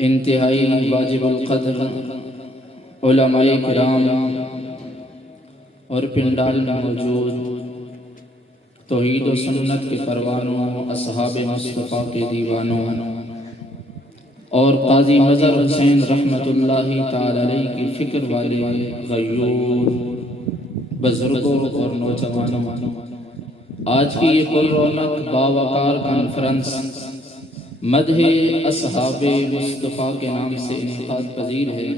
انتہائی واجب القدر علماء کرام اور پنڈال میں موجود توحید و سنت کے پروانوں، اصحاب مصطفیٰ کے دیوانوں اور قاضی مظہر حسین رحمت اللہ تعالی علیہ کی فکر والے غیور بزرگوں اور نوجوانوں، آج کی یہ پر رونق باوقار کانفرنس مدح اصحاب مصطفیٰ کے نام سے انعقاد پذیر ہے۔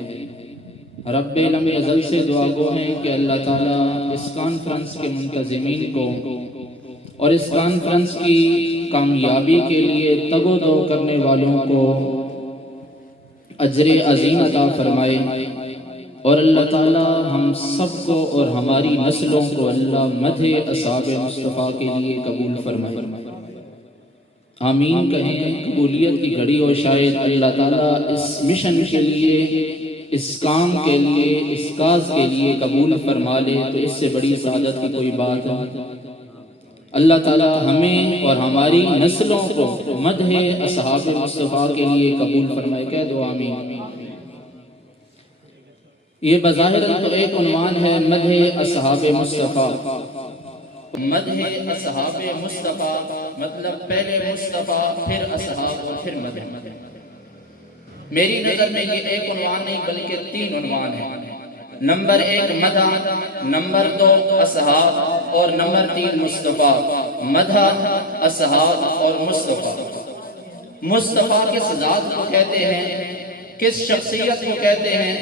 رب لم یزل سے دعا گو ہے کہ اللہ تعالیٰ اس کانفرنس کے منتظمین کو اور اس کانفرنس کی کامیابی کے لیے تگ و دو کرنے والوں کو اجر عظیم عطا فرمائے، اور اللہ تعالیٰ ہم سب کو اور ہماری نسلوں کو اللہ مدح اصحاب مصطفیٰ کے لیے قبول فرمائے۔ آمین کہیں۔ قبولیت کی گھڑی ہو شاید اللہ تعالیٰ اس مشن کے لیے، اس کام کے لیے، اس کاز کے لیے قبول فرما لے تو اس سے بڑی سعادت کی کوئی بات ہے۔ اللہ تعالیٰ ہمیں اور ہماری نسلوں کو مدح اصحاب مصطفیٰ کے لیے قبول فرمائے۔ کہہ دو آمین۔ یہ بظاہر تو ایک عنوان ہے، مدح اصحاب مصطفیٰ۔ مدح اصحاب مصطفیٰ مطلب پہلے مصطفیٰ، پھر اصحاب اور پھر مدح۔ میری نظر میں یہ ایک عنوان نہیں بلکہ 3 عنوان ہیں۔ نمبر 1 مدح، نمبر 2 اصحاب اور نمبر 3 مصطفیٰ۔ مدح، اصحاب اور مصطفیٰ۔ مصطفیٰ کس ذات کو کہتے ہیں، کس شخصیت کو کہتے ہیں،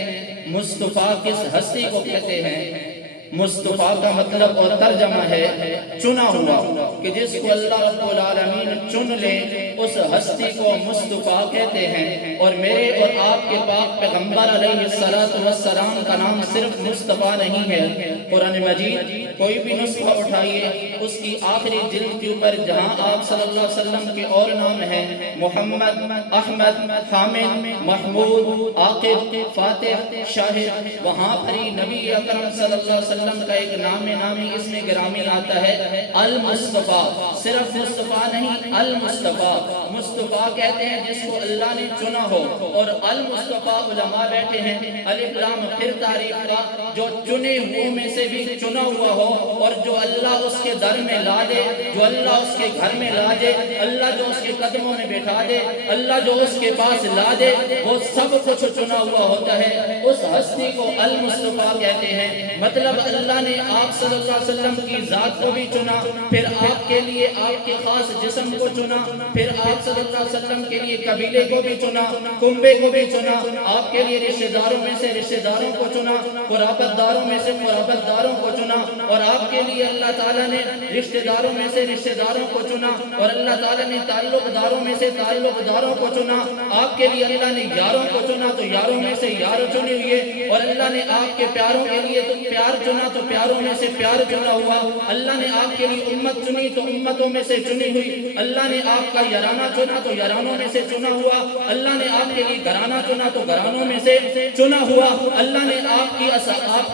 مصطفیٰ کس ہستی کو کہتے ہیں؟ مصطفیٰ کا مطلب اور ترجمہ ہے چنا ہوا، کہ جس کو اللہ رب العالمین چن لے اس ہستی کو مصطفیٰ کہتے ہیں۔ اور میرے اور آپ کے پاک پیغمبر علیہ السلام کا نام صرف مصطفیٰ نہیں ہے۔ قرآن مجید کوئی بھی نسخہ اٹھائیے، اس کی آخری جلد کے اوپر جہاں آپ صلی اللہ علیہ وسلم کے اور نام ہیں، محمد، احمد، حامد، محمود، عاقب، فاتح، شاہد، وہاں پر ہی نبی اکرم صلی اللہ علیہ وسلم کا ایک نام نامی اس میں گرامی آتا ہے، المصطفیٰ۔ صرف مصطفیٰ نہیں، المصطفیٰ۔ مصطفیٰ کہتے ہیں جس کو اللہ نے چنا ہو، اور المصطفیٰ علماء بیٹھے ہیں الف لام پھر تعریف کا، جو چنے ہوئے میں سے بھی چنا ہوا ہو، اور جو اللہ اس کے در میں لا دے، جو اللہ اس کے گھر میں لا دے، اللہ جو اس کے قدموں میں بٹھا دے، اللہ جو اس کے پاس لا دے، وہ سب کچھ چنا ہوا ہوتا ہے۔ اس ہستی کو المصطفیٰ کہتے ہیں۔ مطلب اللہ نے آپ صلی اللہ علیہ وسلم کی ذات کو بھی چنا، پھر آپ کے لیے آپ کے خاص جسم کو چنا، پھر آپ صلی اللہ علیہ وسلم کے لیے قبیلے کو بھی چنا، کنبے کو بھی چنا، آپ کے لیے رشتہ داروں میں سے رشتہ داروں کو چنا، قرابت داروں میں سے قرابت داروں کو چنا، اور آپ کے لیے اللہ تعالیٰ نے رشتہ داروں میں سے رشتہ داروں کو چنا، اور اللہ تعالیٰ نے تعلق داروں میں سے تعلق داروں کو چنا۔ آپ کے لیے اللہ نے یاروں کو چنا تو یاروں میں سے یار چنے ہوئے، اور اللہ نے آپ کے پیاروں کے لیے تو پیار چنا تو پیاروں میں سے پیار چنا ہوا۔ اللہ نے آپ کے لیے امت چنی تو امتوں میں سے چنی ہوئی۔ اللہ نے آپ کا یارانہ چنا تو یارانوں میں سے چنا ہوا۔ اللہ نے آپ کے لیے گھرانہ چنا تو گھرانوں میں سے چنا ہوا۔ اللہ نے آپ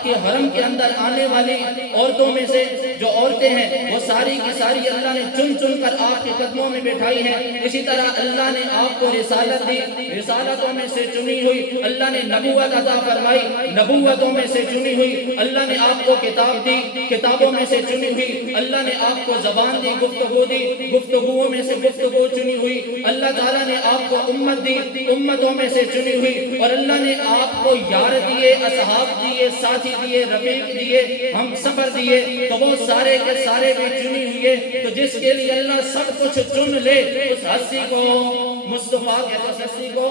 کے حرم کے اندر آنے والی عورتوں میں سے جو عورتیں ہیں وہ ساری کی ساری اللہ نے چن چن کر آپ کے قدموں میں بٹھائی ہیں۔ اسی طرح اللہ نے آپ کو رسالت دی، رسالتوں میں سے چنی ہوئی۔ اللہ نے نبوت عطا فرمائی، نبوتوں میں سے چنی ہوئی۔ اللہ نے آپ کو کتاب دی، کتابوں میں سے چنی ہوئی۔ اللہ نے آپ کو زبان دی، گفتگو دی، گفتگوؤں میں سے گفتگو چنی ہوئی۔ اللہ تعالیٰ نے آپ کو امت دی، امتوں میں سے چنی ہوئی۔ اور اللہ نے آپ کو یار دیے، اصحاب دیے، ساتھی دیے، رفیق دیے، ہم سفر دیے، تو وہ سارے کے سارے بھی چنی ہوئے۔ تو جس کے لیے اللہ سب کچھ چن لے اس ہستی کو مصطفیٰ کہتے ہیں، ہستی کو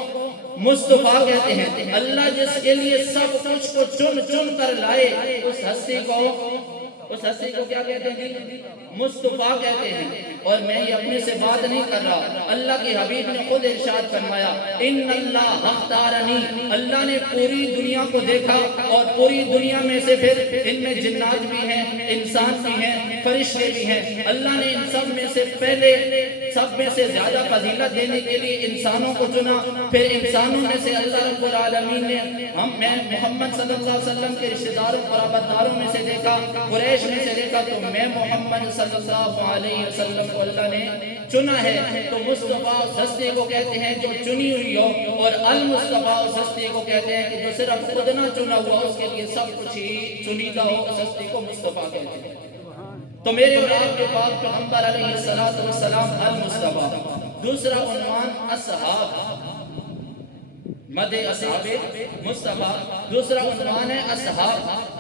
مصطفیٰ کہتے ہیں۔ اللہ جس کے لیے سب کچھ کو چن چن کر لائے اس ہستی کو کیا کہتے ہیں؟ مصطفیٰ کہتے ہیں۔ اور میں یہ اپنے سے بات نہیں کر رہا، اللہ کے حبیب نے خود ارشاد فرمایا، ان اللہ اختارنی، اللہ نے پوری دنیا کو دیکھا، اور پوری دنیا میں سے پھر ان میں جنات بھی ہیں، انسان بھی ہیں، فرشتے بھی ہیں۔ اللہ نے ان سب میں سے پہلے سب میں سے زیادہ فضیلت دینے کے لیے انسانوں کو چنا، پھر انسانوں میں سے اللہ رب العالمین نے میں محمد صلی اللہ علیہ وسلم کے رشتہ داروں قرابت داروں میں سے دیکھا، قریش میں سے دیکھا، تو میں محمد صلی اللہ علیہ وسلم کو اللہ نے چنا ہے تو مصطفیٰ اس ہستی کو کہتے ہیں جو چنی ہوئی ہو، اور المصطفیٰ اس ہستی کو کہتے ہیں کہ جو صرف خود نہ چنا ہوا، اس کے لیے سب کچھ ہی چنیدہ ہو، اس ہستی کو مصطفیٰ کہتے ہیں۔ تو میرے اور آپ کے پاک پیغمبر علیہ السلام المصطفیٰ۔ دوسرا عنوان اصحاب، مدح اصحاب مصطفیٰ۔ دوسرا عنوان ہے اصحاب۔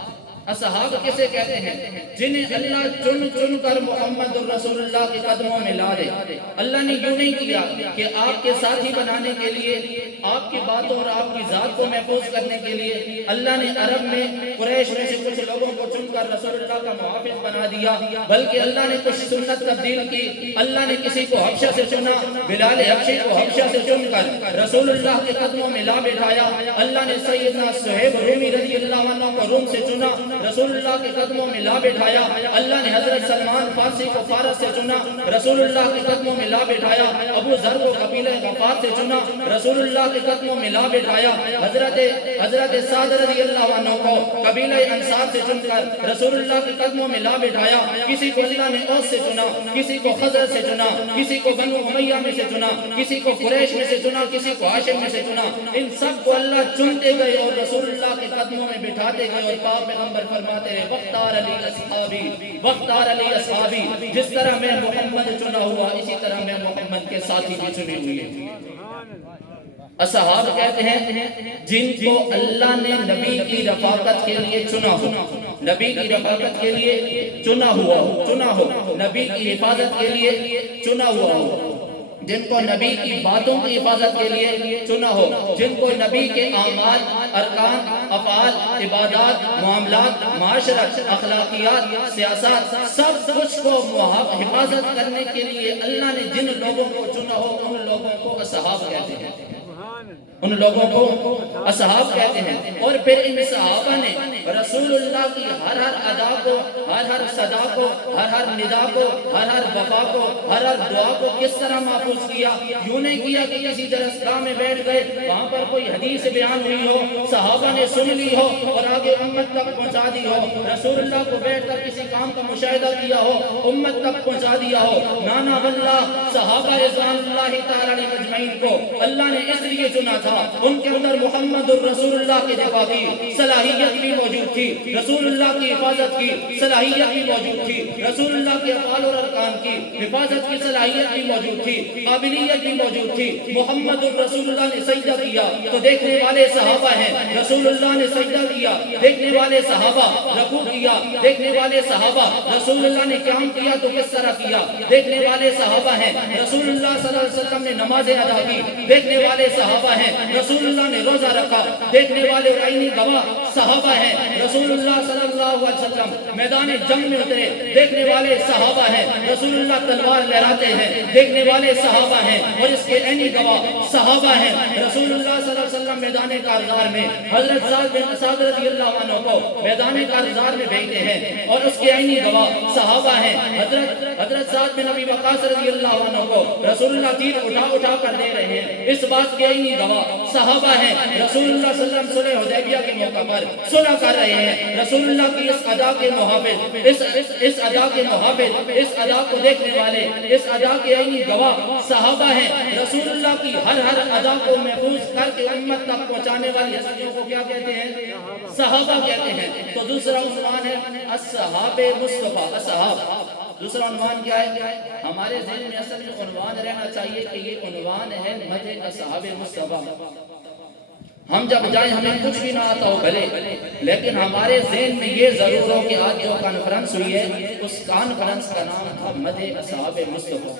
اصحاب کسے کہتے ہیں؟ جنہیں اللہ چن چن کر محمد الرسول اللہ کے قدموں میں لا دے۔ اللہ نے یوں نہیں کیا کہ آپ کے ساتھی بنانے کے لیے، آپ کی باتوں اور آپ کی ذات کو محفوظ کرنے کے لیے اللہ نے عرب میں قریش میں سے کچھ لوگوں کو چن کر رسول اللہ کا محافظ بنا دیا، بلکہ اللہ نے کچھ سنت تبدیل کی۔ اللہ نے کسی کو حبشہ سے چنا، بلال حبشی کو حبشہ سے چن کر رسول اللہ کے قدموں میں لا بٹھایا۔ اللہ نے سیدنا صہیب رومی رضی اللہ عنہ کو روم سے چنا، رسول اللہ کے قدموں میں لا بٹھایا۔ اللہ نے حضرت سلمان فارسی کو فارس سے چنا، رسول اللہ کے قدموں میں لا بٹھایا۔ ابو ذر کو قبیلہ غفار سے چنا، رسول اللہ کے قدموں میں لا بٹھایا۔ حضرت سعد رضی اللہ عنہ کو قبیلہ انصار سے چن کر رسول اللہ کے قدموں میں لا بٹھایا۔ کسی کو اللہ نے اوس سے چنا، کسی کو خزرج سے چنا، کسی کو بنو امیہ میں سے چنا، کسی کو قریش میں سے چنا، کسی کو ہاشم میں سے چنا۔ ان سب کو اللہ چنتے گئے اور رسول اللہ کے قدموں میں بٹھاتے گئے، اور پاک پیغمبر فرماتے ہیں وختار علی اصحابی، وختار علی اصحابی، جس طرح میں محمد چنا ہوا اسی طرح میں محمد کے ساتھی بھی چنے ہوئے ہیں۔ اصحاب کہتے ہیں جن کو اللہ نے نبی کی رفاقت کے لیے چنا ہو، نبی کی رفاقت کے لیے چنا ہو، نبی کی حفاظت کے لیے چنا ہوا ہو، جن کو نبی کی باتوں کی حفاظت کے لیے چنا ہو، جن کو نبی کے اعمال، ارکان، افعال، عبادات، معاملات، معاشرت، اخلاقیات، سیاست، سب کچھ کو حفاظت کرنے کے لیے اللہ نے جن لوگوں کو چنا ہو، ان لوگوں کو اصحاب کہتے ہیں، ان لوگوں کو اصحاب کہتے ہیں۔ اور پھر ان صحابہ نے رسول اللہ کی ہر ادا کو، ہر صدا کو، ہر ندا کو، ہر وفا کو، ہر دعا کو کس طرح محفوظ کیا؟ یوں نہیں کیا کہ کسی درسگاہ میں بیٹھ گئے، وہاں پر کوئی حدیث بیان ہوئی ہو، صحابہ نے سن لی ہو اور آگے امت تک پہنچا دی ہو، رسول اللہ کو بیٹھ کر کسی کام کا مشاہدہ کیا ہو، امت تک پہنچا دیا ہو۔ نانا واللہ صحابہ رضوان اللہ تعالی علیہم اجمعین کو اللہ نے اس لیے چنا تھا، ان کے اندر محمد الرسول اللہ کی دفاع کی صلاحیت بھی موجود تھی، رسول اللہ کی حفاظت کی صلاحیت بھی موجود تھی، رسول اللہ کے افعال اور ارکان کی حفاظت کی صلاحیت بھی موجود تھی، قابلیت بھی موجود تھی۔ محمد الرسول اللہ نے سجدہ کیا تو دیکھنے والے صحابہ ہیں، رسول اللہ نے سجدہ کیا، دیکھنے والے صحابہ، رکوع کیا، دیکھنے والے صحابہ، رسول اللہ نے قیام کیا تو کس طرح کیا، دیکھنے والے صحابہ ہیں، رسول اللہ صلی اللہ علیہ وسلم نے نمازیں ادا کی، دیکھنے والے صحابہ ہیں، رسول اللہ نے روزہ رکھا، دیکھنے والے عینی گواہ صحابہ ہیں، رسول اللہ صلی اللہ علیہ وسلم میدان جنگ میں اترے، دیکھنے والے صحابہ ہیں، رسول اللہ تلوار لہراتے ہیں، دیکھنے والے صحابہ ہیں، اور اس کے عینی گواہ صحابہ ہیں۔ رسول اللہ صلی اللہ علیہ وسلم میدان کارزار میں حضرت سعد رضی اللہ عنہ کو میدان کارزار میں بھیجتے ہیں، اور اس کے عینی گواہ صحابہ ہیں۔ حضرت سعد بن ابی وقاص رضی اللہ عنہ کو رسول اللہ تیر اٹھا کر دے رہے ہیں، اس بات کے عینی گواہ صحابہ ہیں۔ رسول اللہ صلی اللہ علیہ وسلم صلح حدیبیہ کے موقع پر صلح کر رہے ہیں، رسول اللہ کی اس ادا کے محافظ، اس ادا کے محافظ، اس ادا کو دیکھنے والے، اس ادا کے عینی گواہ صحابہ ہیں۔ رسول اللہ کی ہر ادا کو محفوظ کر کے امت تک پہنچانے والی ہستیوں کو کیا کہتے ہیں؟ صحابہ کہتے ہیں۔ تو دوسرا عنوان ہے اصحاب مصطفیٰ، اصحاب۔ دوسرا عنوان کیا ہے؟ ہمارے ذہن میں اصل میں عنوان رہنا چاہیے کہ یہ عنوان ہے مدح اصحاب مصطفیٰ۔ ہم جب جائیں ہمیں کچھ بھی نہ آتا ہو بھلے، لیکن ہمارے ذہن میں یہ ضرور ہو کہ آج جو کانفرنس ہوئی ہے اس کانفرنس کا نام تھا مدح اصحاب مصطفیٰ۔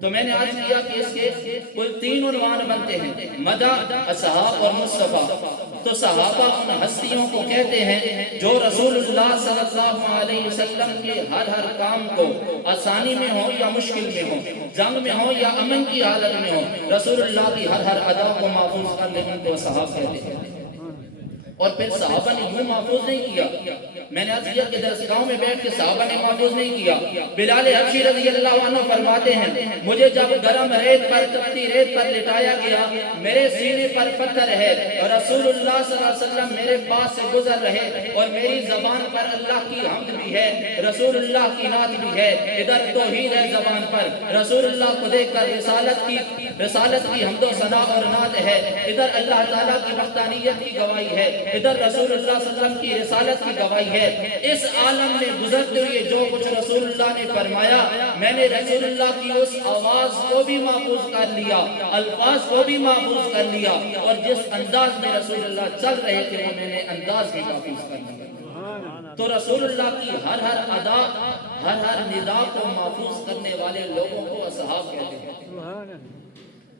تو میں نے آج کیا کہ اس کے کل 3 عنوان بنتے ہیں، مدح، اصحاب اور مصطفیٰ۔ تو صحابہ ان ہستیوں کو کہتے ہیں جو رسول اللہ صلی اللہ علیہ وسلم کے ہر کام کو آسانی میں ہو یا مشکل میں ہو، جنگ میں ہو یا امن کی حالت میں ہو، رسول اللہ کی ہر ادا کو محفوظ کر لے، ان کو صحابہ کہتے ہیں۔ اور پھر صحابہ نے یوں محفوظ نہیں کیا. میں نے عرض کیا کہ درسگاہوں میں بیٹھ کے صحابہ نے محفوظ نہیں کیا. بلال حبشی رضی اللہ عنہ فرماتے ہیں مجھے جب گرم ریت پر تپتی ریت پر لٹایا گیا میرے سینے پر پتھر ہے اور رسول اللہ صلی اللہ علیہ وسلم میرے پاس سے گزر رہے اور میری زبان پر اللہ کی حمد بھی ہے رسول اللہ کی نعت بھی ہے. ادھر توحید ہے زبان پر رسول اللہ کو دیکھ کر رسالت کی حمد و ثنا اور نعت ہے. ادھر اللہ تعالیٰ کی وحدانیت کی گواہی ہے ادھر رسول اللہ صلی اللہ علیہ وسلم کی رسالت کی گواہی ہے. اس عالم میں گزرتے ہوئے جو کچھ رسول اللہ نے فرمایا میں نے رسول اللہ کی اس آواز کو بھی محفوظ کر لیا الفاظ کو بھی محفوظ کر لیا اور جس انداز میں رسول اللہ چل رہے تھے وہ میں نے انداز بھی محفوظ کر لیا. تو رسول اللہ کی ہر ادا ہر ندا کو محفوظ کرنے والے لوگوں کو اصحاب کہتے ہیں.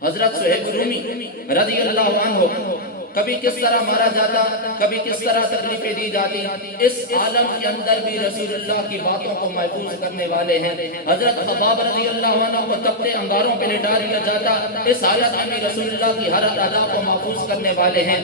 حضرت صہیب رومی رضی اللہ عنہ کبھی کس طرح مارا جاتا کبھی کس طرح تکلیفیں دی جاتی اس عالم کے اندر بھی رسول اللہ کی باتوں کو محفوظ کرنے والے ہیں. حضرت خباب رضی اللہ عنہ کو تپتے انگاروں پہ لٹا دیا جاتا اس حالت میں بھی رسول اللہ کی ہر ادا کو محفوظ کرنے والے ہیں.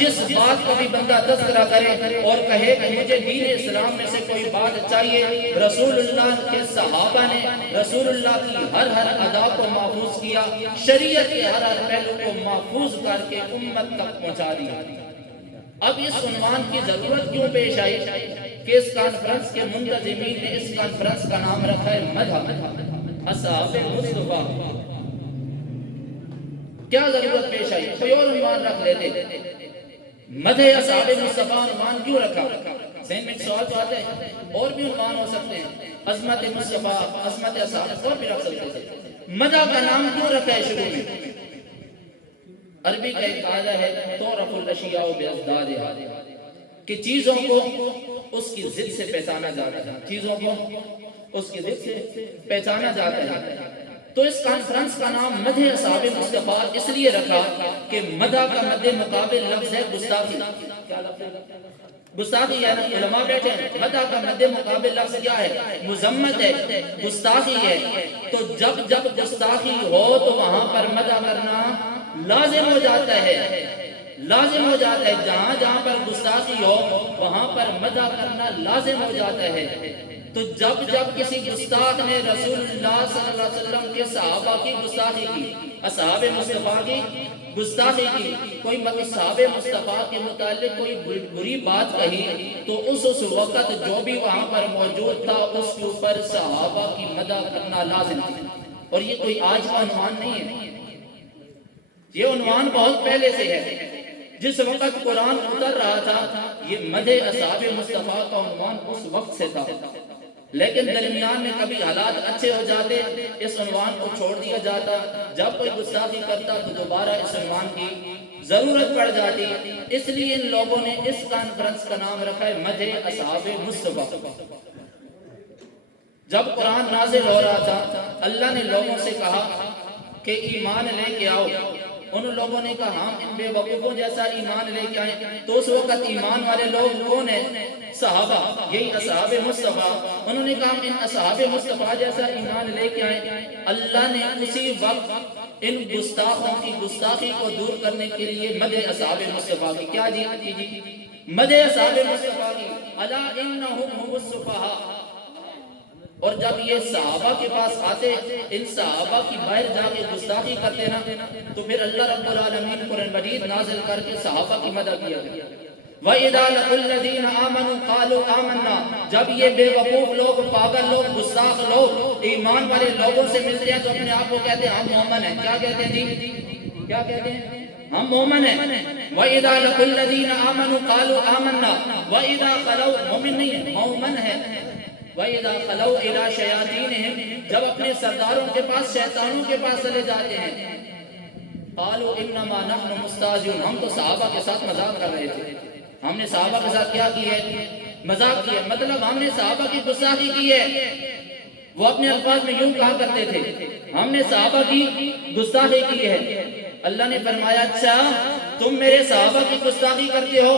جس بات کو بھی بندہ تذکرہ کرے اور کہے کہ مجھے دین اسلام میں سے کوئی بات چاہیے رسول اللہ کے صحابہ نے رسول اللہ کی ہر ادا کو محفوظ کیا شریعت کے ہر پہلو کو محفوظ کر کے امت تک پہنچا دیا. اب اس عنوان کی ضرورت کیوں پیش آئی کہ اس کانفرنس کے منتظمین نے اس کانفرنس کا نام رکھا ہے مدح اصحاب مصطفیٰ. کیا ضرورت پیش آئی کوئی اور عنوان رکھ لیتے مدح اصحاب مصطفیٰ عنوان کیوں رکھا. ذہن میں سوال تو آتے ہیں اور بھی عنوان ہو سکتے ہیں عظمت مصطفیٰ عظمت اصحاب اور بھی رکھ سکتے ہیں. مدح کا نام کیوں رکھا ہے شروع میں. عربی کا ایک قاعدہ ہے تعرف الاشیاء بأضدادها کہ چیزوں کو اس کی ضد سے پہچانا جاتا ہے چیزوں کو اس کی ضد سے پہچانا جاتا ہے. تو اس کانفرنس کا نام مدح اصحاب مصطفیٰ اس لیے رکھا کہ مدح کا مد مقابل لفظ ہے گستاخی. گستاخی ہے علماء بیٹھے ہیں مدح کا مد مقابل لفظ کیا ہے مذمت ہے گستاخی ہے. تو جب گستاخی ہو تو وہاں پر مدح کرنا لازم ہو جاتا ہے جہاں پر گستاخی ہو وہاں پر مدح کرنا لازم ہو جاتا ہے. تو جب کسی گستاخ نے رسول اللہ صلی اللہ علیہ وسلم کے صحابہ کی گستاخی کی اصحاب مصطفیٰ کی گستاخی کی کوئی اصحاب مصطفیٰ کے متعلق کوئی بری بات کہی تو اس وقت جو بھی وہاں پر موجود تھا اس کے اوپر صحابہ کی مدح کرنا لازم تھی. اور یہ کوئی آج کا عنوان نہیں ہے یہ عنوان بہت پہلے سے ہے. جس وقت قرآن اتر رہا تھا یہ مدح اصحاب مصطفیٰ کا عنوان اس وقت سے تھا لیکن درمیان میں کبھی حالات اچھے ہو جاتے اس عنوان کو چھوڑ دیا جاتا. جب کوئی گستاخی کرتا تو دوبارہ اس عنوان کی ضرورت پڑ جاتی. اس لیے ان لوگوں نے اس کانفرنس کا نام رکھا ہے مدح اصحاب مصطفیٰ. جب قرآن نازل ہو رہا تھا اللہ نے لوگوں سے کہا کہ ایمان لے کے آؤ. ان لوگوں نے کہا ہم ان بے وقوفوں جیسا ایمان لے کے آئے. تو اس وقت ایمان والے لوگ کون ہیں صحابہ یہی اصحاب مصطفیٰ. انہوں نے کہا ہم ان اصحاب مصطفیٰ جیسا ایمان لے کے آئے. اللہ نے اسی وقت ان گستاخوں کی گستاخی کو دور کرنے کے لیے مدح اصحاب مصطفیٰ کی کیا جی مدح اصحاب مصطفیٰ کی الا انہم هم الصفہاء. اور جب یہ صحابہ کے پاس آتے ان صحابہ کی باہر جا کے گستاخی کرتے نا تو پھر اللہ رب العالمین قرآن مجید نازل کر کے صحابہ کی مدح کیا گیا. وَإِذَا لَقُوا الَّذِينَ آمَنُوا قَالُوا آمَنَّا. جب یہ بے وقوف لوگ پاگل لوگ گستاخ لوگ ایمان والے لوگوں سے ملتے ہیں تو اپنے آپ کو کہتے ہیں ہم مومن ہیں. کیا کہتے ہیں جی کیا کہتے ہیں ہم مومن ہیں. وَإِذَا لَقُوا الَّذِينَ آمَنُوا قَالُوا آمَنَّا وَإِذَا خَلَوْا مومن نہیں ہے مومن ہے. وَإِذَا خَلَوْا إِلَىٰ شَيَاطِينِهِمْ جب اپنے سرداروں کے پاس شیطانوں کے پاس چلے جاتے ہیں قَالُوا إِنَّمَا نَحْنُ مُسْتَهْزِئُونَ. ہم تو صحابہ کے ساتھ مذاق کر رہے تھے. ہم نے صحابہ کے ساتھ کیا کی ہے مذاق کیا مطلب ہم نے صحابہ کی گستاخی کی ہے. وہ اپنے الفاظ میں یوں کہا کرتے تھے ہم نے صحابہ کی گستاخی کی ہے. اللہ نے فرمایا اچھا تم میرے صحابہ کی گستاخی کرتے ہو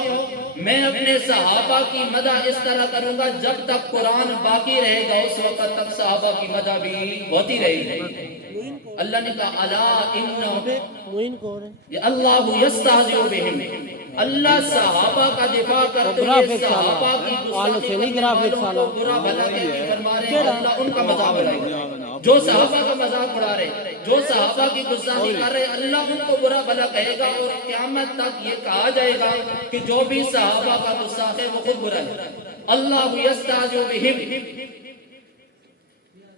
میں اپنے صحابہ کی مدح اس طرح کروں گا جب تک قرآن باقی رہے گا اس وقت تک صحابہ کی مدح بھی ہوتی رہے گی. اللہ نے کہا الا انہ اللہ یستہزئ بہم اللہ صحابہ کا دفاع کرتے ہوئے صحابہ کی گستاخی کو برا بھلا کہتے فرما رہے ہیں اللہ ان کا مذاق اڑائے گا. جو صحابہ کا مذاق اڑا رہے، جو صحابہ کی گستاخی کر رہے، اللہ ان کو برا بھلا کہے گا اور قیامت تک یہ کہا جائے گا کہ جو بھی صحابہ کا گستاخ ہے وہ خود برا ہے. اللہ یستہزئ بہم.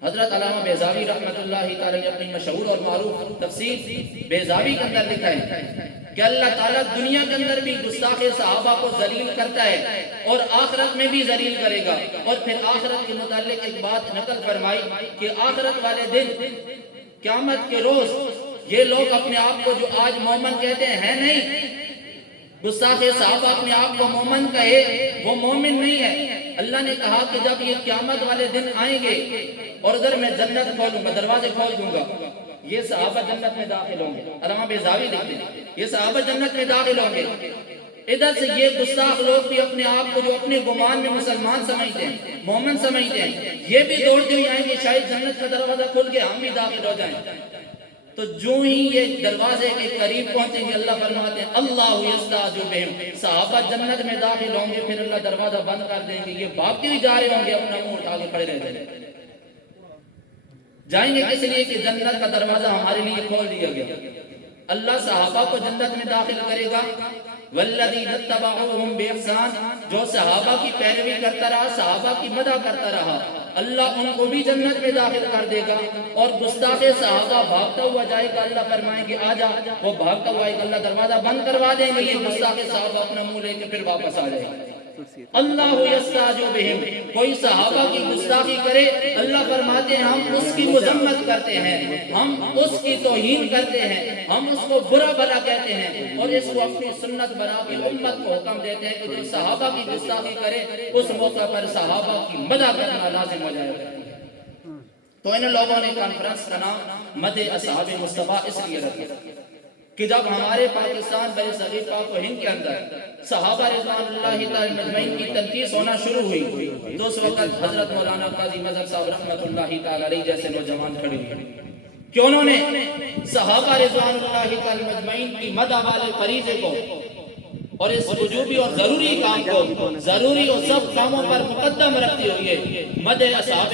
حضرت علامہ بیضاوی رحمت اللہ تعالی نے اپنی مشہور اور معروف تفسیر بیضاوی کے اندر لکھا ہے کہ اللہ تعالیٰ دنیا کے اندر بھی گستاخ صحابہ کو ذلیل کرتا ہے اور آخرت میں بھی ذلیل کرے گا. اور پھر آخرت کے متعلق ایک بات نقل فرمائی کہ آخرت والے دن، قیامت کے روز، یہ لوگ اپنے آپ کو جو آج مومن کہتے ہیں نہیں، گستاخ صحابہ اپنے آپ کو مومن کہے، وہ مومن نہیں ہے. اللہ نے کہا کہ جب یہ قیامت والے دن آئیں گے اور اگر میں جنت کھولوں گا، دروازے کھول دوں گا، یہ صحابہ جنت میں داخل ہوں گے. علامہ بیضاوی لکھتے ہیں یہ صحابہ جنت میں داخل ہوں گے. ادھر سے یہ گستاخ لوگ بھی اپنے آپ کو جو اپنے گمان میں مسلمان سمجھتے ہیں، مومن سمجھتے ہیں، یہ بھی دوڑتے ہوئے آئیں گے شاید جنت کا دروازہ کھل کے ہم بھی داخل ہو جائیں. تو جو ہی یہ دروازے کے قریب پہنچیں گے اللہ فرماتے ہیں اللہ یستہزئ بہم، صحابہ جنت میں داخل ہوں گے، پھر اللہ دروازہ بند کر دیں گے. یہ بھاگتے ہوئے جا رہے ہوں گے، اپنا منہ اٹھا کے کھڑے رہ جائیں گے. جائیں گے کس لیے کہ جنت کا دروازہ ہمارے لیے کھول دیا گیا. اللہ صحابہ کو جنت میں داخل کرے گا. والذین اتبعوہم بإحسان، جو صحابہ کی پیروی کرتا رہا، صحابہ کی مدح کرتا رہا، اللہ ان کو بھی جنت میں داخل کر دے گا. اور گستاخ صحابہ بھاگتا ہوا جائے گا، اللہ فرمائیں گے آجا، وہ بھاگتا ہوا آئے گا، اللہ دروازہ بند کروا دیں گے. یہ گستاخ صحابہ اپنا منہ لے کے پھر واپس آ جائے گا. اللہ یستہزئ بہم، کوئی صحابہ کی گستاخی کرے، اللہ فرماتے ہیں ہم اس کی مذمت کرتے ہیں، ہم اس کی توہین کرتے ہیں، ہم اس کو برا بھلا کہتے ہیں اور اس کو اپنی سنت بنا کے امت کو حکم دیتے ہیں کہ جو صحابہ کی گستاخی کرے اس موقع پر صحابہ کی مدح کرنا لازم ہو جائے گا. تو ان لوگوں نے کانفرنس کا نام مدح اصحاب مصطفیٰ اس لیے رکھا کہ جب ہمارے پاکستان بر صغیر پاک و ہند کے اندر صحابہ رضوان اللہ تعالی مجمعین کی تنقیص ہونا شروع ہوئی تو اس وقت حضرت مولانا قاضی مظہر صاحب رحمت اللہ تعالی علیہ جیسے نوجوان کھڑے ہوئے کہ انہوں نے صحابہ رضوان اللہ تعالی مجمعین کی مدح والے فریضے کو اور اس وجوبی اور ضروری کام کو ضروری اور سب کاموں پر مقدم رکھتے ہوئے مدح اصحاب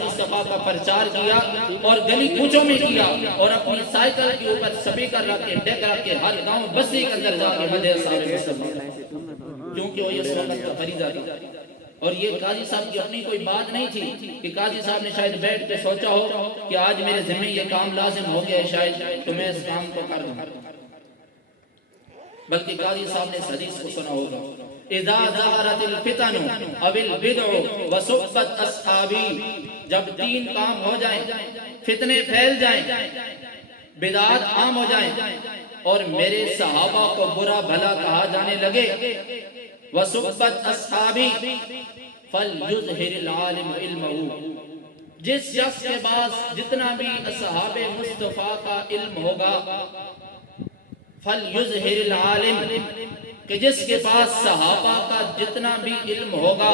مصطفیٰ کا پرچار کیا اور گلی کوچوں میں کیا اور اپنی سائیکل کے اوپر سپیکر رکھ کے ڈیک رکھ کے ہر گاؤں بستی کے اندر جا کے مدح اصحاب مصطفیٰ، کیونکہ وہ یہ سنت کا فریضہ تھا. اور یہ قاضی صاحب کی اپنی کوئی بات نہیں تھی کہ قاضی صاحب نے شاید بیٹھ کے سوچا ہو کہ آج میرے ذمہ یہ کام لازم ہو گیا شاید تو میں اس کام کو کر دوں، بلکہ قاضی صاحب نے اس حدیث کو سنا ہوگا اذا ظہرت الفتن او البدع وسبت اصحابی، جب تین کام ہو جائیں، فتنے پھیل جائیں، بدعات عام ہو جائیں اور میرے صحابہ کو برا بھلا کہا جانے لگے، وسبت اصحابی فلیظہر العالم علمہ، جس شخص کے پاس جتنا بھی اصحاب مصطفیٰ کا علم ہوگا، فَلْيُظْهِرِ الْعَالِمِ، کہ جس کے پاس صحابہ کا جتنا بھی علم ہوگا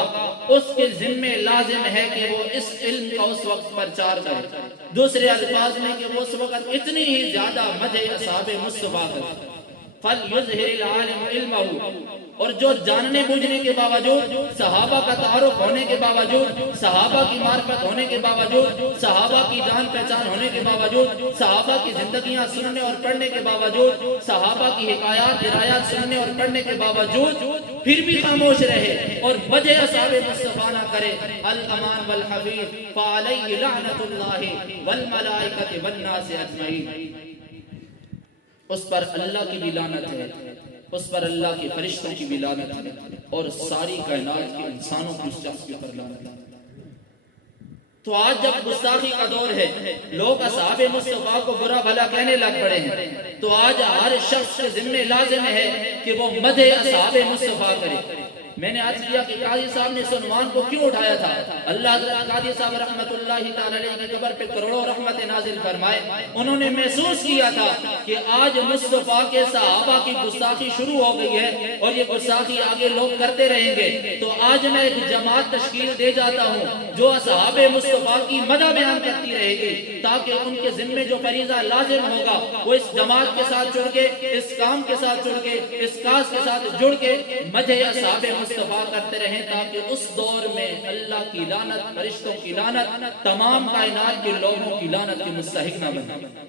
اس کے ذمہ لازم ہے کہ وہ اس علم کا اس وقت پرچار کرے. دوسرے الفاظ میں کہ وہ اس وقت اتنی ہی زیادہ مدح اصحاب مصطفیٰ کرے. فَلْيُظْهِرِ الْعَالِمُ عِلْمَهُ، اور جو جاننے بوجھنے کے باوجود، صحابہ کا تعارف ہونے کے باوجود، صحابہ کی معرفت ہونے کے باوجود، صحابہ کی جان پہچان ہونے کے باوجود، صحابہ کی زندگیاں سننے اور پڑھنے کے باوجود، صحابہ کی حکایات روایات سننے اور پڑھنے کے باوجود پھر بھی خاموش رہے اور مدح اصحاب مصطفیٰ نہ کرے. الامان والحبیب فعلیہ لعنت اللہ والملائکۃ والناس اجمعین، اس پر اللہ کی بھی لعنت ہے، اس پر اللہ کے فرشتوں کی بھی لعنت ہے اور ساری کائنات کے انسانوں کی اس شخص کے پر لعنت ہے. تو آج جب گستاخی کا دور ہے، لوگ اصحاب مصطفیٰ کو برا بھلا کہنے لگ پڑے ہیں، تو آج ہر شخص کے ذمہ لازم ہے کہ وہ مدح اصحاب مصطفیٰ کرے. میں نے عرض کیا کہ قاضی صاحب نے اس عنوان کو کیوں اٹھایا تھا؟ اللہ حضرت قاضی صاحب رحمت اللہ تعالی علیہ کی قبر پہ کروڑوں رحمت نازل فرمائے، انہوں نے محسوس کیا تھا کہ آج مصطفیٰ کے صحابہ کی گستاخی شروع ہو گئی ہے اور یہ گستاخی آگے لوگ کرتے رہیں گے، تو آج میں ایک جماعت تشکیل دے جاتا ہوں جو اصحاب مصطفیٰ کی مدح بیان کرتی رہے گی، تاکہ ان کے ذمے جو فریضہ لازم ہوگا وہ اس جماعت کے ساتھ جڑ کے، اس کام کے ساتھ جڑ کے، اس کاز کے ساتھ جڑ کے مدح اصحاب مصطفیٰ کرتے رہیں، تاکہ اس دور میں اللہ کی لعنت، فرشتوں کی لعنت، تمام کائنات کے لوگوں کی لعنت کے مستحق نہ بنے۔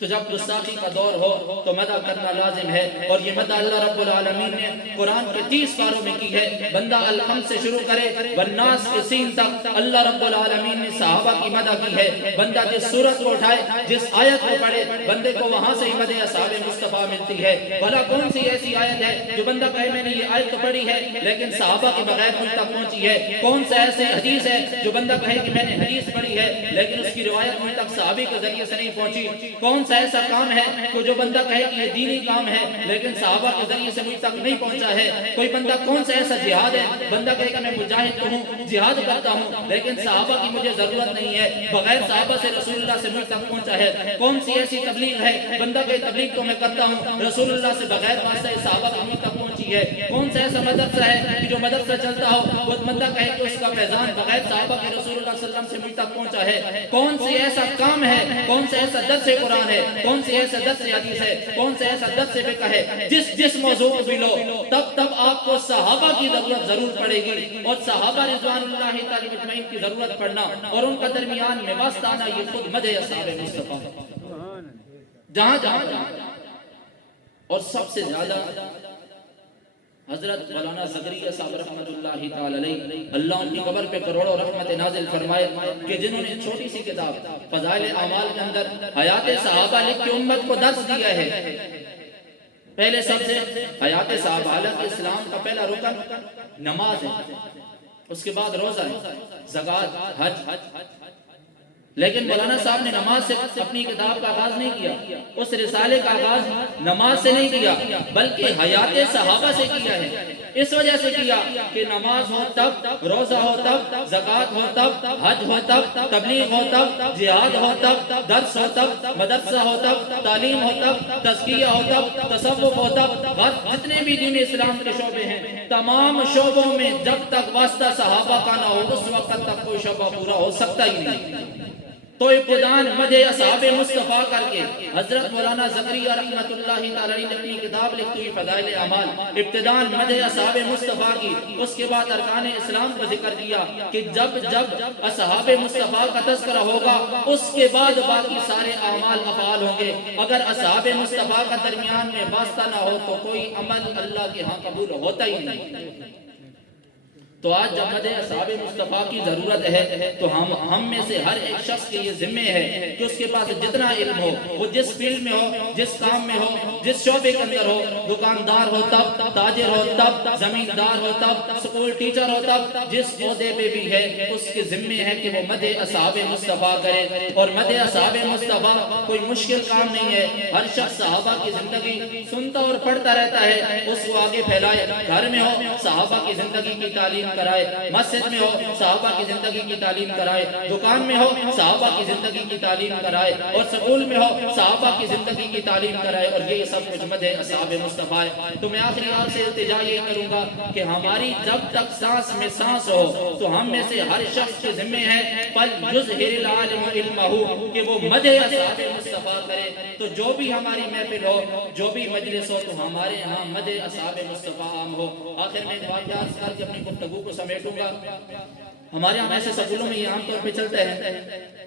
تو جب گستاخی کا دور ہو تو مدح کرنا لازم ہے، اور یہ مدح اللہ رب العالمین نے قرآن کے 30 پاروں میں کی ہے۔ بندہ الحمد سے شروع کرے والناس کے سین تک اللہ رب العالمین نے صحابہ کی مدح کی ہے۔ بندہ جس سورت کو اٹھائے، جس آیت کو پڑھے، بندے کو وہاں سے ہی مدح اصحاب مصطفیٰ ملتی ہے۔ بھلا کون سی ایسی آیت ہے جو بندہ کہے میں نے یہ آیت تو پڑھی ہے لیکن صحابہ کے بغیر مجھ تک پہنچی ہے؟ کون سا ایسی حدیث ہے جو بندہ کہے کہ میں نے حدیث پڑھی ہے لیکن اس کی روایت مجھ تک صحابی کے ذریعے سے نہیں پہنچی؟ کون ایسا کام ہے کہ جو بندہ کہے کہ یہ دینی کام ہے لیکن صحابہ کے ذریعے سے مجھ تک نہیں پہنچا ہے؟ کوئی بندہ کون سا ایسا جہاد ہے، بندہ کہے کہ میں مجاہد تو ہوں، جہاد کرتا ہوں لیکن صحابہ کی مجھے ضرورت نہیں ہے، بغیر صحابہ سے رسول اللہ سے مجھ تک پہنچا ہے؟ کون سی ایسی تبلیغ ہے، بندہ کہے تبلیغ تو میں کرتا ہوں، رسول اللہ سے بغیر واسطہ صحابہ کی مجھ تک پہنچی ہے؟ کون سا ایسا مدرسہ ہے کہ جو مدرسہ چلتا ہو وہ بندہ کہے کہ اس کا فیضان بغیر صحابہ کے رسول اللہ صلی اللہ علیہ وسلم سے مجھ تک پہنچا ہے؟ کون سی ایسا کام ہے، کون سا ایسا درس قرآن ہے، کون سی ایسا درس حدیث ہے، کون سا ایسا درس فقہ ہے، جس موضوع کو بھی لو تب آپ کو صحابہ کی ضرورت ضرور پڑے گی، اور صحابہ رضوان اللہ تعالی اجمعین کی ضرورت پڑنا اور ان کا درمیان میں واسطہ آنا، یہ خود مدح اصحاب مصطفیٰ جہاں جہاں۔ اور سب سے زیادہ حضرت مولانا زکریا صاحب رحمت اللہ تعالی علیہ، اللہ ان کی قبر پہ کروڑوں رحمت نازل فرمائے، کہ جنہوں نے چھوٹی سی کتاب فضائل اعمال کے اندر حیات صحابہ لکھ کے امت کو درس دیا ہے۔ پہلے سب سے حیات صحابہ، حالانکہ اسلام کا پہلا رکن نماز ہے، اس کے بعد روزہ ہے، زکوٰۃ، حج، لیکن مولانا صاحب نے نماز سے اپنی کتاب کا آغاز نہیں کیا، اس رسالے کا آغاز نماز سے نہیں کیا بلکہ حیات صحابہ سے کیا ہے۔ اس وجہ سے کیا کہ نماز ہو تب، روزہ ہو تب، زکوٰۃ ہو تب، حج ہو تب، تبلیغ ہو تب، جہاد ہو تب، درس ہو تب، مدرسہ ہو تب، تعلیم ہو تب، تزکیہ ہو تب، تصوف ہو تب، جتنے بھی دین اسلام کے شعبے ہیں تمام شعبوں میں جب تک واسطہ صحابہ کا نہ ہو اس وقت تک کوئی شعبہ پورا ہو سکتا ہی نہیں۔ تو ابتداءً مدح اصحاب مصطفیٰ کر کے حضرت مولانا زکریا رحمت اللہ تعالی علیہ نے اپنی کتاب لکھی ہوئی فضائل اعمال، ابتداءً مدح اصحاب مصطفیٰ کی، اس کے بعد ارکان اسلام کو ذکر کیا کہ جب اصحاب مصطفیٰ کا تذکرہ ہوگا اس کے بعد باقی سارے اعمال افعال ہوں گے۔ اگر اصحاب مصطفیٰ کا درمیان میں واسطہ نہ ہو تو کوئی عمل اللہ کے ہاں قبول ہوتا ہی نہیں۔ تو آج جب مدح اصحاب مصطفیٰ کی ضرورت ہے تو ہم میں سے ہر ایک شخص کے یہ ذمہ ہے کہ اس کے پاس جتنا علم ہو، وہ جس فیلڈ میں ہو، جس کام میں ہو، جس شعبے کے اندر ہو، دکاندار ہو تب، تاجر ہو تب، زمیندار ہو تب، سکول ٹیچر ہو تب، جس عہدے پہ بھی ہے اس کے ذمہ ہے کہ وہ مدح اصحاب مصطفیٰ کرے۔ اور مدح اصحاب مصطفیٰ کوئی مشکل کام نہیں ہے، ہر شخص صحابہ کی زندگی سنتا اور پڑھتا رہتا ہے، اس کو آگے پھیلائے۔ گھر میں ہو صحابہ کی زندگی کی تعلیم کرائے، مسجد میں ہو صحابہ کی زندگی کی تعلیم کرائے، دکان میں ہو صحابہ کی زندگی کی تعلیم کرائے، اور سکول میں ہو صحابہ کی زندگی کی تعلیم کرائے، اور یہ سب کچھ مدح اصحاب مصطفیٰ ہے۔ تو میں آخری آپ سے التجا یہ کروں گا کہ ہماری جب تک سانس میں سانس ہو تو ہم میں سے ہر شخص کے ذمہ ہے فَلْيُظْهِرِ الْعَالِمُ عِلْمَهُ کہ وہ مدح اصحاب مصطفیٰ کرے۔ تو جو بھی ہماری محفل ہو، جو بھی مجلس ہو، تو ہمارے ہاں مدح اصحاب مصطفیٰ عام ہو۔ آخر میں ایک واقعات کر کے اپنی گفتگو کو سمیٹوں گا۔ ہمارے ہاں ایسے سکولوں میں یہ عام طور پہ چلتے ہیں،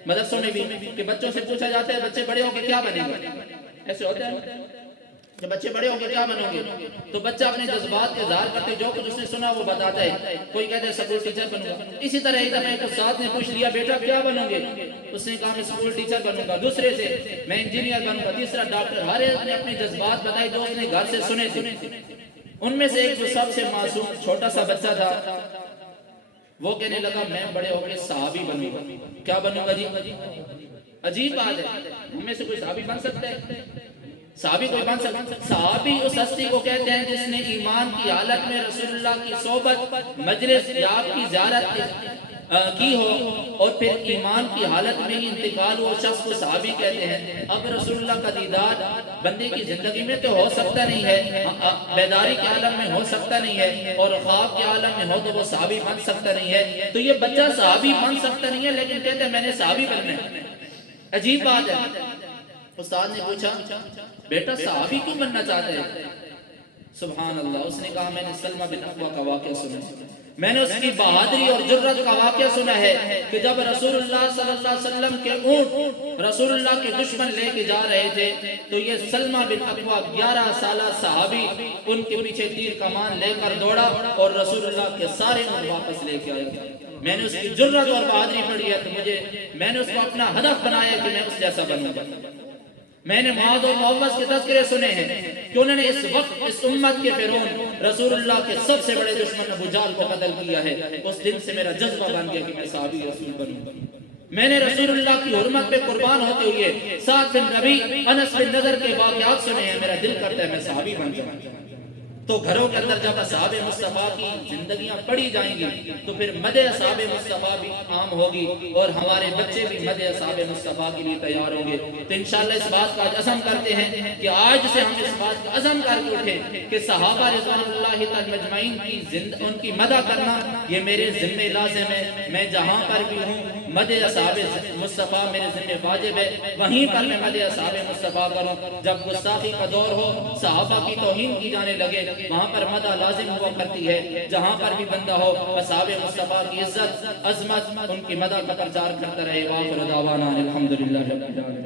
مدرسوں میں بھی، کہ بچوں سے پوچھا جاتا ہے بچے بڑے ہو کے کیا بنیں گے؟ ایسے ہوتے ہیں کہ بچے بڑے ہو کے کیا بنو گے؟ تو بچہ اپنے جذبات کے اظہار کرتے جو کچھ اس نے سنا وہ بتاتا ہے۔ کوئی کہتے ہیں سکول ٹیچر بنوں گا، اسی طرح ایک دفعہ ایک استاد نے پوچھ لیا بیٹا کیا بنو گے؟ اس نے کہا میں سکول ٹیچر بنوں گا، دوسرے سے میں انجینئر بنوں گا، تیسرا ڈاکٹر۔ ہر ایک نے اپنے جذبات بتائے جو اس نے گھر سے سنے تھے۔ ان میں سے ایک جو سب سے معصوم چھوٹا سا بچہ تھا وہ کہنے لگا میں بڑے ہو کے صحابی بنوں گا۔ کیا بنوں گا جی؟ عجیب بات ہے، ہم میں سے کوئی صحابی بن سکتا ہے؟ صحابی کوئی بن سکتا؟ صحابی اس ہستی کو کہتے ہیں جس نے ایمان کی حالت میں رسول اللہ کی صحبت، مجلس یا آپ کی زیارت کی ہو اور پھر ایمان کی حالت میں ہی انتقال ہو، شخص کو صحابی کہتے ہیں۔ اب رسول اللہ کا دیدار بندے کی زندگی میں تو ہو سکتا نہیں ہے، بیداری کے عالم میں ہو سکتا نہیں ہے، اور خواب کے عالم میں ہو تو وہ صحابی بن سکتا نہیں ہے۔ تو یہ بچہ صحابی بن سکتا نہیں ہے لیکن کہتے ہیں میں نے صحابی بننا ہے۔ عجیب بات ہے۔ استاد نے پوچھا بیٹا صحابی کیوں بننا چاہتے ہیں؟ سبحان اللہ، اس نے کہا میں نے سلمہ بن اقویٰ کا واقعہ سنا ہے، میں نے اس کی بہادری اور جرأت کا واقعہ سنا ہے کہ جب رسول اللہ صلی اللہ علیہ وسلم کے اونٹ رسول اللہ کے دشمن لے کے جا رہے تھے تو یہ سلمہ بن اقویٰ 11 سالہ صحابی ان کے پیچھے تیر کمان لے کر دوڑا اور رسول اللہ کے سارے اونٹ واپس لے کے آئے۔ میں نے اس کی جرأت اور بہادری پڑھی ہے تو میں نے اس کو اپنا ہدف بنایا کہ میں اس جیسا بنوں گا۔ میں نے معاذ اور معوذ کے تذکرے سنے ہیں کہ انہوں نے اس وقت اس امت کے فرعون رسول اللہ کے سب سے بڑے دشمن ابو جہل کو قتل کیا ہے۔ اس دن سے میرا جذبہ بن گیا کہ میں صحابی رسول بنوں۔ میں نے رسول اللہ کی حرمت پہ قربان ہوتے ہوئے سعد بن ربیع، انس بن نضر کے واقعات سنے ہیں، میرا دل کرتا ہے میں صحابی بن جاؤں۔ تو گھروں کے اندر جب اصحاب مصطفیٰ کی زندگیاں پڑھی جائیں گی تو پھر مدح اصحاب مصطفیٰ بھی عام ہوگی اور ہمارے بچے بھی مدح اصحاب مصطفیٰ کے لیے تیار ہوں گے۔ تو انشاءاللہ اس بات کا عزم کرتے ہیں کہ آج سے ہم اس بات کا عزم کر کے اٹھیں کہ صحابہ رضوان اللہ تعالی مجمعین کی ان کی مدح کرنا یہ میرے ذمہ لازم ہے۔ میں جہاں پر بھی ہوں مدح اصحاب مصطفیٰ میرے ذمہ واجب ہے، وہیں پر میں مدح اصحاب مصطفیٰ کروں۔ جب گستاخی کا دور ہو، صحابہ کی توہین کی جانے لگے، وہاں پر مدح لازم ہوا کرتی ہے۔ جہاں پر بھی بندہ ہو اصحاب مصطفیٰ کی عزت، عظمت، ان کی مدح کا پرچار کرتا رہے۔ وآخر دعوانا الحمدللہ رب العالمین۔